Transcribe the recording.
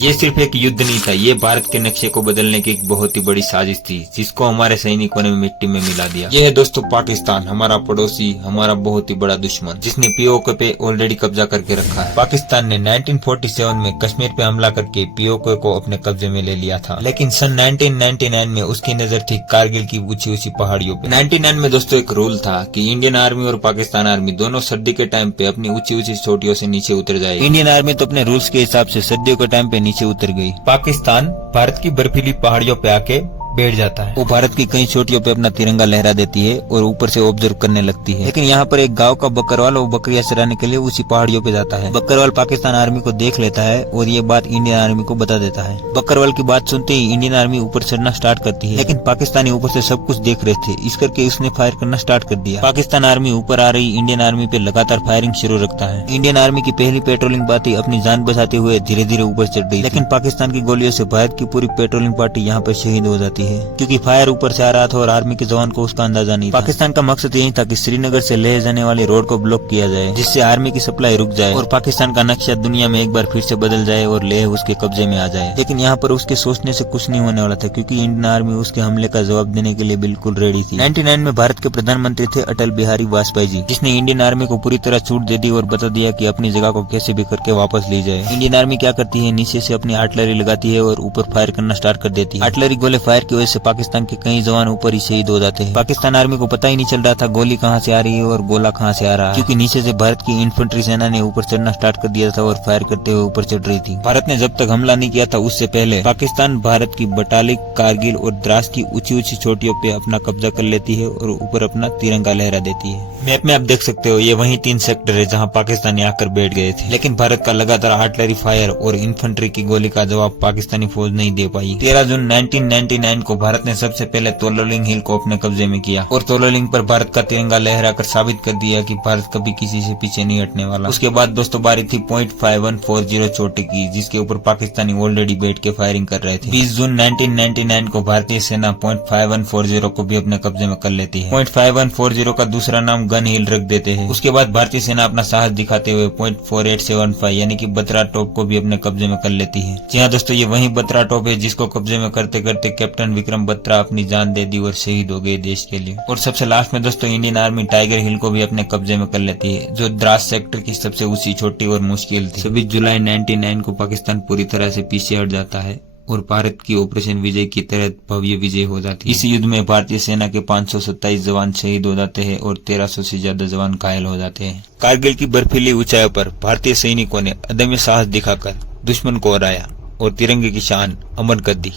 ये सिर्फ एक युद्ध नहीं था, ये भारत के नक्शे को बदलने की एक बहुत ही बड़ी साजिश थी, जिसको हमारे सैनिकों ने मिट्टी में मिला दिया। यह है दोस्तों पाकिस्तान, हमारा पड़ोसी, हमारा बहुत ही बड़ा दुश्मन, जिसने पीओके पे ऑलरेडी कब्जा करके रखा है। पाकिस्तान ने 1947 में कश्मीर पे हमला करके पीओके को अपने कब्जे में ले लिया था, लेकिन सन 1999 में उसकी नजर थी कारगिल की ऊंची ऊंची पहाड़ियों पे। 99 में दोस्तों एक रूल था कि इंडियन आर्मी और पाकिस्तान आर्मी दोनों सर्दी के टाइम पे अपनी ऊंची ऊंची चोटियों से नीचे उतर जाए। इंडियन आर्मी तो अपने रूल्स के हिसाब से सर्दियों के टाइम पे नीचे उतर गई। पाकिस्तान भारत की बर्फीली पहाड़ियों पे आके बैठ जाता है। वो भारत की कई चोटियों पे अपना तिरंगा लहरा देती है और ऊपर से ऑब्जर्व करने लगती है। लेकिन यहाँ पर एक गांव का बकरवाल वो बकरियां चराने के लिए उसी पहाड़ियों पे जाता है। बकरवाल पाकिस्तान आर्मी को देख लेता है और ये बात इंडियन आर्मी को बता देता है। बकरवाल की बात सुनते ही इंडियन आर्मी ऊपर चढ़ना स्टार्ट करती है, लेकिन पाकिस्तानी ऊपर से सब कुछ देख रहे थे, इस करके उसने फायर करना स्टार्ट कर दिया। पाकिस्तान आर्मी ऊपर आ रही इंडियन आर्मी पे लगातार फायरिंग शुरू रखता है। इंडियन आर्मी की पहली पेट्रोलिंग पार्टी अपनी जान बचाते हुए धीरे धीरे ऊपर चढ़ रही, लेकिन पाकिस्तान की गोलियों से भारत की पूरी पेट्रोलिंग पार्टी यहाँ पर शहीद हो जाती है, क्योंकि फायर ऊपर से आ रहा था और आर्मी के जवान को उसका अंदाजा नहीं था। पाकिस्तान का मकसद यही था कि श्रीनगर से लेह जाने वाली रोड को ब्लॉक किया जाए, जिससे आर्मी की सप्लाई रुक जाए और पाकिस्तान का नक्शा दुनिया में एक बार फिर से बदल जाए और लेह उसके कब्जे में आ जाए। लेकिन यहाँ पर उसके सोचने से कुछ नहीं होने वाला था, क्योंकि इंडियन आर्मी उसके हमले का जवाब देने के लिए बिल्कुल रेडी थी। 99 में भारत के प्रधानमंत्री थे अटल बिहारी वाजपेयी जी, जिसने इंडियन आर्मी को पूरी तरह छूट दे दी और बता दिया कि अपनी जगह को कैसे भी करके वापस ली जाए। इंडियन आर्मी क्या करती है, नीचे से अपनी आर्टिलरी लगाती है और ऊपर फायर करना स्टार्ट कर देती है। आर्टिलरी गोले फायर की वजह से पाकिस्तान के कई जवान ऊपर ही शहीद हो जाते हैं। पाकिस्तान आर्मी को पता ही नहीं चल रहा था गोली कहां से आ रही है और गोला कहां से आ रहा है, क्योंकि नीचे से भारत की इन्फेंट्री सेना ने ऊपर चढ़ना स्टार्ट कर दिया था और फायर करते हुए ऊपर चढ़ रही थी। भारत ने जब तक हमला नहीं किया था उससे पहले पाकिस्तान भारत की बटालिक, कारगिल और द्रास की ऊंची ऊंची चोटियों पे अपना कब्जा कर लेती है और ऊपर अपना तिरंगा लहरा देती है। मैप में आप देख सकते हो ये वही 3 सेक्टर है जहाँ पाकिस्तानी आकर बैठ गए थे, लेकिन भारत का लगातार आर्टिलरी फायर और इन्फेंट्री की गोली का जवाब पाकिस्तानी फौज नहीं दे पाई। 13 जून 1999 को भारत ने सबसे पहले तोलोलिंग हिल को अपने कब्जे में किया और तोलोलिंग पर भारत का तिरंगा लहराकर साबित कर दिया कि भारत कभी किसी से पीछे नहीं हटने वाला। उसके बाद दोस्तों बारी थी .5140 चोटी की, जिसके ऊपर पाकिस्तानी ऑलरेडी बैठ के फायरिंग कर रहे थे। 20 जून 1999 को भारतीय सेना .5140 को भी अपने कब्जे में कर लेती है। .5140 का दूसरा नाम गन हिल रख देते हैं। उसके बाद भारतीय सेना अपना साहस दिखाते हुए .4875 यानी कि बत्रा टॉप को भी अपने कब्जे में कर लेती है। जी हाँ दोस्तों, ये वही बत्रा टॉप है जिसको कब्जे में करते करते कैप्टन विक्रम बत्रा अपनी जान दे दी और शहीद हो गए देश के लिए। और सबसे लास्ट में दोस्तों इंडियन आर्मी टाइगर हिल को भी अपने कब्जे में कर लेती है, जो द्रास सेक्टर की सबसे ऊंची, छोटी और मुश्किल थी। 26 जुलाई 1999 को पाकिस्तान पूरी तरह से पीछे हट जाता है और भारत की ऑपरेशन विजय की तहत भव्य विजय हो जाती है। इस युद्ध में भारतीय सेना के 527 जवान शहीद हो जाते हैं और 1300 से ज्यादा जवान घायल हो जाते हैं। कारगिल की बर्फीली ऊंचाइयों पर भारतीय सैनिकों ने अदम्य साहस दिखाकर दुश्मन को हराया और तिरंगे की शान अमर कर दी।